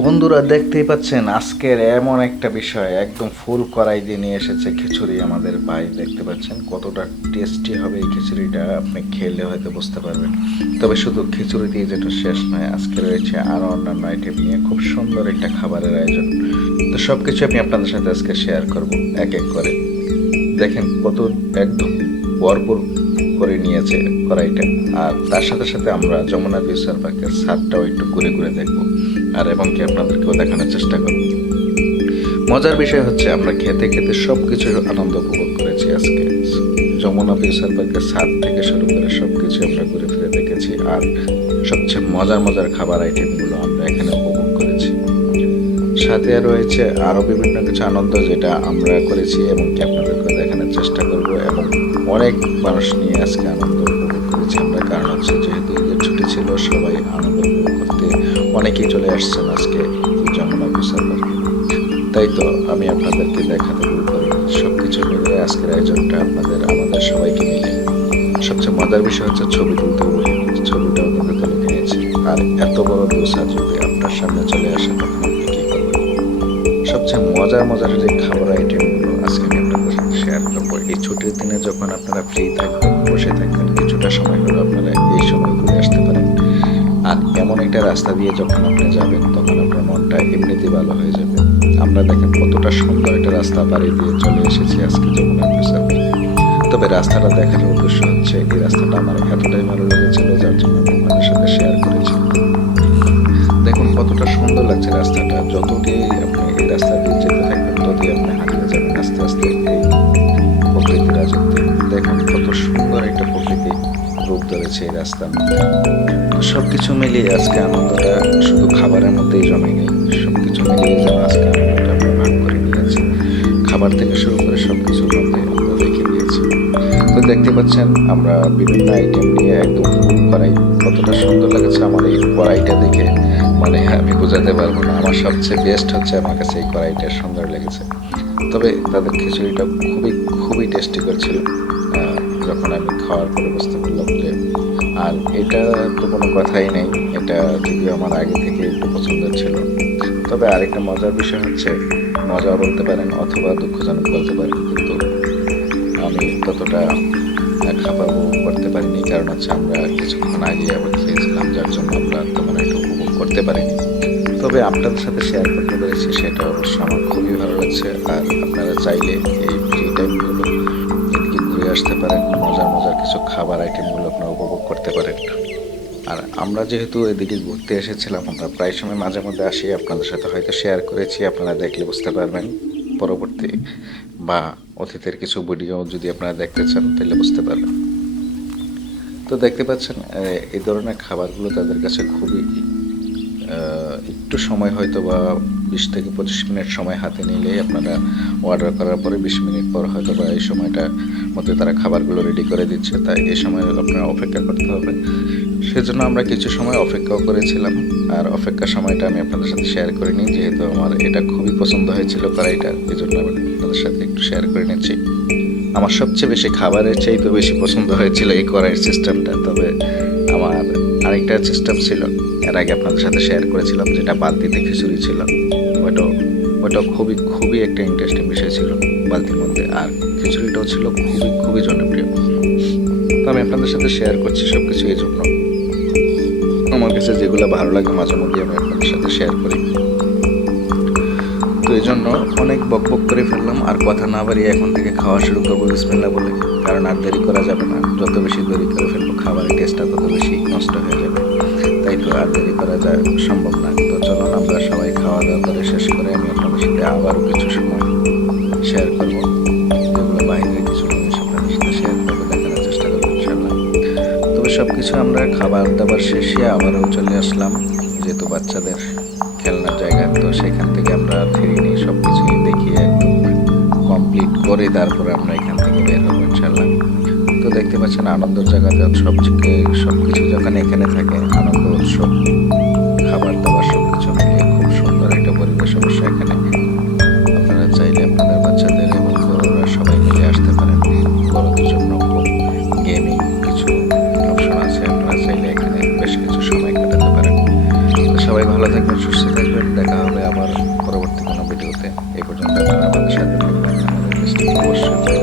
বন্ধুরা দেখতেই পাচ্ছেন আজকের এমন একটা বিষয়, একদম ফুল কড়াই দিয়ে নিয়ে এসেছে খিচুড়ি আমাদের ভাই। দেখতে পাচ্ছেন কতটা টেস্টি হবে এই খিচুড়িটা, আপনি খেলে হয়তো বুঝতে পারবেন। তবে শুধু খিচুড়ি দিয়ে যেটা শেষ নয়, আজকে রয়েছে আরও অন্যান্য আইটেম নিয়ে খুব সুন্দর একটা খাবারের আয়োজন। তো সব কিছু আমি আপনাদের সাথে আজকে শেয়ার করব এক এক করে। দেখেন কত একদম ভরপুর করে নিয়েছে কড়াইটা। আর তার সাথে সাথে আমরা যমুনা ফিউচার পার্কের ছাদটাও একটু ঘুরে ঘুরে দেখবো, আর এবং কি আপনাদেরকেও দেখানোর চেষ্টা করব। মজার বিষয় হচ্ছে আমরা খেতে খেতে সব কিছুর আনন্দ উপভোগ করেছি আজকে। যমুনা ফিউচার পার্কের ছাদ থেকে শুরু করে সব কিছু আমরা ঘুরে ফিরে দেখেছি, আর সবচেয়ে মজার মজার খাবার আইটেমগুলো আমরা এখানে উপভোগ করেছি। সাথে রয়েছে আরও বিভিন্ন কিছু আনন্দ যেটা আমরা করেছি এবং কি আপনাদেরকে দেখানোর চেষ্টা করব। এবং অনেক মানুষ নিয়ে আজকে আনন্দ উপভোগ করেছি আমরা, কারণ হচ্ছে যেহেতু ঈদের ছুটি ছিল, সবাই আনন্দ উপভোগ করতে অনেকেই চলে আসছেন আজকে যমুনা ফিউচার পার্কে। তাই তো আমি আপনাদেরকে দেখাতে ভুল করি, সব কিছু মিলিয়ে আজকের আয়োজনটা আমাদের সবাইকে মিলে। সবচেয়ে মজার বিষয় হচ্ছে ছবি তুলতে বলি, ছবিটাও কিন্তু তুলে নিয়েছি। আর এত বড় দোসা যদি আপনার সামনে চলে আসে তখন আপনি কী করবেন? সবচেয়ে মজার মজার যে খাবার আইটেমগুলো আজকে আমি আপনাদের সাথে শেয়ার করবো। এই ছুটির দিনে যখন আপনারা ফ্রি থাকবেন, বসে থাকবেন, কিছুটা সময় হলো আপনারা এই সময় ঘুরে আসতে পারেন। আর এমন একটা রাস্তা দিয়ে যখন আপনি যাবেন তখন আপনার মনটা এমনিতেই ভালো হয়ে যাবে। আমরা দেখেন কতটা সুন্দর একটা রাস্তা পাড়ি দিয়ে চলে এসেছি আজকে যমুনা ফিউচার পার্কে। তবে রাস্তাটা দেখার উদ্দেশ্য হচ্ছে, এই রাস্তাটা আমার এতটাই ভালো লেগেছিল যার জন্য আমি আপনাদের সাথে শেয়ার করেছি। দেখুন কতটা সুন্দর লাগছে রাস্তাটা। যতটি আপনি এই রাস্তা দিয়ে যেতে থাকবেন ততই আপনি হারিয়ে যাবেন আস্তে আস্তে এই প্রকৃতির রাজত্বে। দেখুন কত সুন্দর একটা প্রকৃতি রূপ ধরেছে এই রাস্তার মধ্যে। সব কিছু মিলিয়ে আজকে আনন্দটা শুধু খাবারের মধ্যেই জমে নেই, সব কিছু মিলিয়ে যেন আজকে আনন্দটা আমরা ভাগ করে নিয়েছি। খাবার থেকে শুরু করে সব কিছুর মধ্যে আমরা রেখে দিয়েছি। তো দেখতে পাচ্ছেন আমরা বিভিন্ন আইটেম নিয়ে একদম ফুল কড়াই, কতটা সুন্দর লাগছে আমার এই কড়াইটা দেখে। মানে আমি বোঝাতে পারবো না, আমার সবচেয়ে বেস্ট হচ্ছে আমার কাছে এই কড়াইটা সুন্দর লেগেছে। তবে তাদের খিচুড়িটা খুবই খুবই টেস্টি করছিল যখন আমি খাওয়ার পরে বুঝতে পারলাম যে। আর এটা তো কোনো কথাই নেই, এটা যদিও আমার আগে থেকে একটু পছন্দের ছিল। তবে আরেকটা মজার বিষয় হচ্ছে, মজা বলতে পারেন অথবা দুঃখজনক বলতে পারেন, কিন্তু আমি ততটা খাবার উপভোগ করতে পারিনি, কারণ হচ্ছে আমরা কিছুক্ষণ আগে আবার খেয়েছিলাম যার জন্য আমরা তেমন একটা উপভোগ করতে পারিনি। তবে আপনাদের সাথে শেয়ার করতে পেরেছি, সেটা অবশ্য আমার খুবই ভালো লাগছে। আর আপনারা চাইলে এই ফ্রি টাইমগুলো এদিকে ঘুরে আসতে পারেন, মজার মজার কিছু খাবার আইটেমগুলো আপনারা উপভোগ করতে পারেন। আর আমরা যেহেতু এদিকে ঘুরতে এসেছিলাম, আমরা প্রায় সময় মাঝে মধ্যে আসি, আপনাদের সাথে হয়তো শেয়ার করেছি, আপনারা দেখলে বুঝতে পারবেন পরবর্তী বা অতীতের কিছু ভিডিও যদি আপনারা দেখতে চান তাহলে বুঝতে পারবেন। তো দেখতে পাচ্ছেন এই ধরনের খাবারগুলো তাদের কাছে খুবই একটু সময় হয়তো বা 20 থেকে 25 মিনিট সময় হাতে নিলেই আপনারা অর্ডার করার পরে 20 মিনিট পর হয়তো বা এই সময়টার মধ্যে তারা খাবারগুলো রেডি করে দিচ্ছে। তাই এই সময় আপনারা অপেক্ষা করতে হবে। সেজন্য আমরা কিছু সময় অপেক্ষাও করেছিলাম। আর অপেক্ষার সময়টা আমি আপনাদের সাথে শেয়ার করিনি, যেহেতু আমার এটা খুবই পছন্দ হয়েছিল কড়াইটা, এই জন্য আমি আপনাদের সাথে একটু শেয়ার করে নিচ্ছি। আমার সবচেয়ে বেশি খাবারের চাইতে বেশি পছন্দ হয়েছিল এই কড়াইয়ের সিস্টেমটা। তবে আমার আরেকটা সিস্টেম ছিল, এর আগে আপনাদের সাথে শেয়ার করেছিলাম, যেটা বালতিতে খিচুড়ি ছিল। ওইটাও ওইটাও খুবই খুবই একটা ইন্টারেস্টিং বিষয় ছিল বালতির মধ্যে। আর খিচুড়িটাও ছিল খুবই খুবই জনপ্রিয়। তো আমি আপনাদের সাথে শেয়ার করছি সব কিছু এই জন্য, আমার কাছে যেগুলো ভালো লাগে মাঝে মধ্যে আমি আপনাদের সাথে শেয়ার করি। তো এই জন্য অনেক বক বক করে ফেললাম, আর কথা না বাড়িয়ে এখন থেকে খাওয়া শুরু করবো বিসমিল্লাহ বলে। কারণ আর দেরি করা যাবে না, যত বেশি দেরি করে ফেলবো খাবারের টেস্টটা তত বেশি নষ্ট হয়ে যাবে। তাই তো আর দেরি করা যায় সম্ভব না। তো চলুন আমরা সবাই খাওয়া দাওয়া করে শেষ করে আমি আপনাদের সাথে আবারও কিছু সময় শেয়ার করবো, যেগুলো বাইরের কিছু জিনিস আপনাদের সাথে শেয়ার করবো, দেখানোর চেষ্টা করবো ইনশাল্লাহ। তবে সব কিছু আমরা খাবার দাবার শেষে আবারও চলে আসলাম যেহেতু বাচ্চাদের খেলনার জায়গা, তো সেখান থেকে আমরা ফিরিনি, সব কিছুই দেখিয়ে একদম কমপ্লিট করে তারপরে আমরা এখান থেকে বের হবো ইনশাল্লাহ। তো দেখতে পাচ্ছেন আনন্দের জায়গাতে সব কিছু যখন এখানে থাকে, আনন্দ উৎসব খাবার দাবার সব কিছু মিলিয়ে খুব সুন্দর একটা পরিবেশ অবশ্য এখানে। আপনারা চাইলে আপনাদের বাচ্চাদের এবং বড়রা সবাই মিলে আসতে পারেন। বড়দের জন্য খুব গেমিং কিছু অপশন আছে, আপনারা চাইলে এখানে বেশ কিছু সময় কাটাতে পারেন। তো সবাই ভালো থাকবেন, সুস্থ থাকবেন। দেখা হবে আবার পরবর্তী কোনো ভিডিওতে। এই পর্যন্ত আপনারা আমাদের সাথে থাকবেন, আমাদের পেজটি অবশ্যই